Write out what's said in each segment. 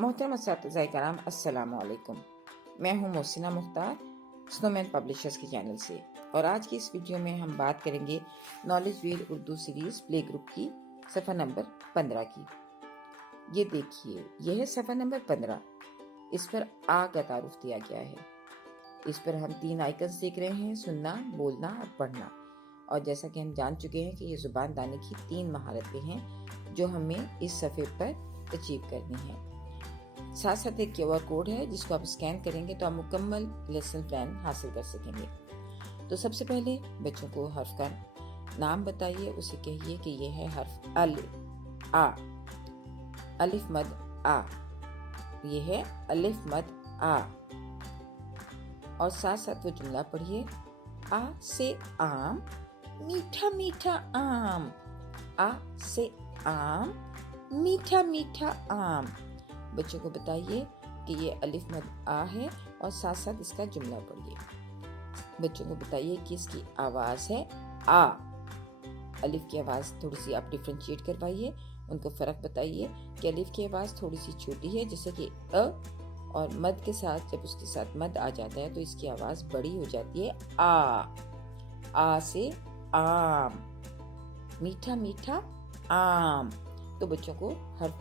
मोहतरम असातिज़ा कराम अस्सलाम वालेकुम। मैं हूँ मोहसिना मुख्तार स्नोमैन पब्लिशर्स के चैनल से, और आज की इस वीडियो में हम बात करेंगे नॉलेज वीर उर्दू सीरीज़ प्ले ग्रुप की सफ़ा नंबर 15 की। ये देखिए, यह है सफ़ा नंबर 15। इस पर आ का तारुफ दिया गया है। इस पर हम 3 आइकन्स देख रहे हैं: सुनना, बोलना और पढ़ना। और जैसा कि हम जान चुके हैं कि ये ज़ुबान दानी की 3 महारतें हैं जो हमें इस सफ़े पर अचीव करनी है। साथ साथ एक QR कोड है जिसको आप स्कैन करेंगे तो आप मुकम्मल लेसन प्लान हासिल कर सकेंगे। तो सबसे पहले बच्चों को हर्फ का नाम बताइए, उसे कहिए कि यह है हर्फ आ, अलिफ मद आ। ये है अलिफ मद आ। और साथ साथ वो जुमला पढ़िए: आ से आम, मीठा मीठा आम। आ से आम, मीठा मीठा आम। बच्चों को बताइए कि ये अलिफ मद आ है और साथ साथ इसका जुमला पढ़िए। बच्चों को बताइए कि इसकी आवाज़ है आ। अलिफ की आवाज़ थोड़ी सी आप डिफ्रेंशिएट करवाइए, उनको फ़र्क बताइए कि अलिफ की आवाज़ थोड़ी सी छोटी है जैसे कि अ, और मद के साथ जब उसके साथ मद आ जाता है तो इसकी आवाज़ बड़ी हो जाती है आ से आम, मीठा मीठा आम। तो बच्चों को हर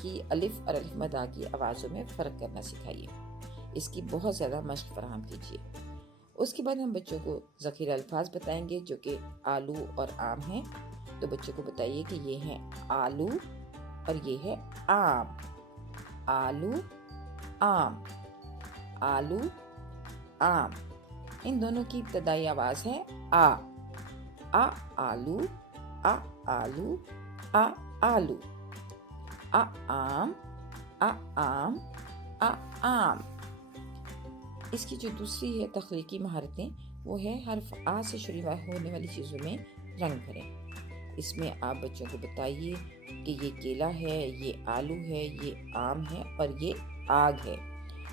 की अलिफ और अलिफ मद आ की आवाज़ों में फ़र्क करना सिखाइए। इसकी बहुत ज़्यादा मश्क फराहम कीजिए। उसके बाद हम बच्चों को ज़ख़ीरा अल्फाज बताएंगे जो कि आलू और आम हैं। तो बच्चों को बताइए कि ये है आलू और ये है आम। आलू आम, आलू आम। इन दोनों की इब्तदाई आवाज़ है आ आलू, आ आलू, आ आलू। आ आम, आ आम, आ आम। इसकी जो दूसरी है तख्लीकी महारतें, वो है हर्फ आ से शुरू होने वाली चीज़ों में रंग भरें। इसमें आप बच्चों को बताइए कि ये केला है, ये आलू है, ये आम है और ये आग है।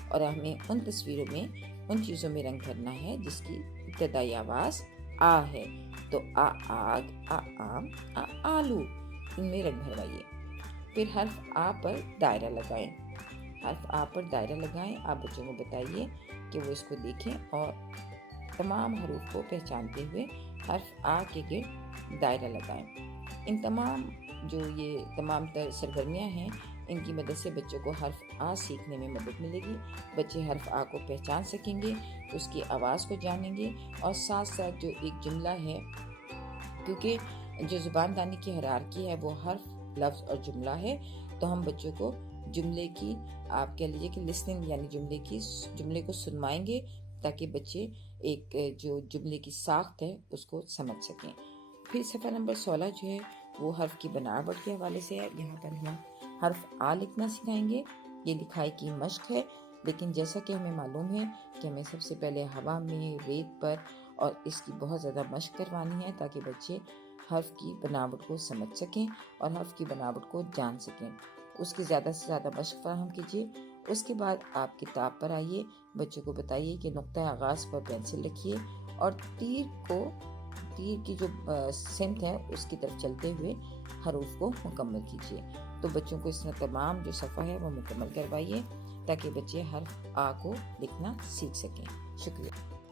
और हमें उन तस्वीरों में उन चीज़ों में रंग भरना है जिसकी इब्तदाई आवाज़ आ है। तो आ आग, आ आम, आ आलू, इनमें रंग भरवाइए। फिर हर्फ आ पर दायरा लगाएं। हर्फ आ पर दायरा लगाएं। आप बच्चों को बताइए कि वो इसको देखें और तमाम हरूफ को पहचानते हुए हर्फ आ के गिर्द दायरा लगाएं। इन तमाम जो ये तमाम सरगर्मियाँ हैं, इनकी मदद से बच्चों को हर्फ आ सीखने में मदद मिलेगी। बच्चे हर्फ आ को पहचान सकेंगे, उसकी आवाज़ को जानेंगे और साथ साथ जो एक जुमला है, क्योंकि जो ज़ुबान दानी की हिरारकी है वो हर्फ, लफ्ज़ और जुमला है, तो हम बच्चों को जुमले की, आप कह लीजिए कि लिसनिंग यानी जुमले को सुनवाएंगे ताकि बच्चे एक जो जुमले की साख्त है उसको समझ सकें। फिर सफ़ा नंबर 16 जो है वो हर्फ की बनावट के हवाले से है। यहाँ पर हम हर्फ आ लिखना सिखाएंगे। ये लिखाई की मश्क है, लेकिन जैसा कि हमें मालूम है कि हमें सबसे पहले हवा में, रेत पर और इसकी बहुत ज़्यादा मश्क करवानी है ताकि बच्चे हर्फ की बनावट को समझ सकें और हर्फ की बनावट को जान सकें। उसकी ज़्यादा से ज़्यादा मश्क फराहम कीजिए। उसके बाद आप किताब पर आइए, बच्चों को बताइए कि नुक्ता आगाज़ पर पेंसिल रखिए और तीर की जो सिमत है उसकी तरफ चलते हुए हरूफ को मुकम्मल कीजिए। तो बच्चों को इसमें तमाम जो सफ़ा है वो मुकम्मल करवाइए ताकि बच्चे हर्फ आ को लिखना सीख सकें। शुक्रिया।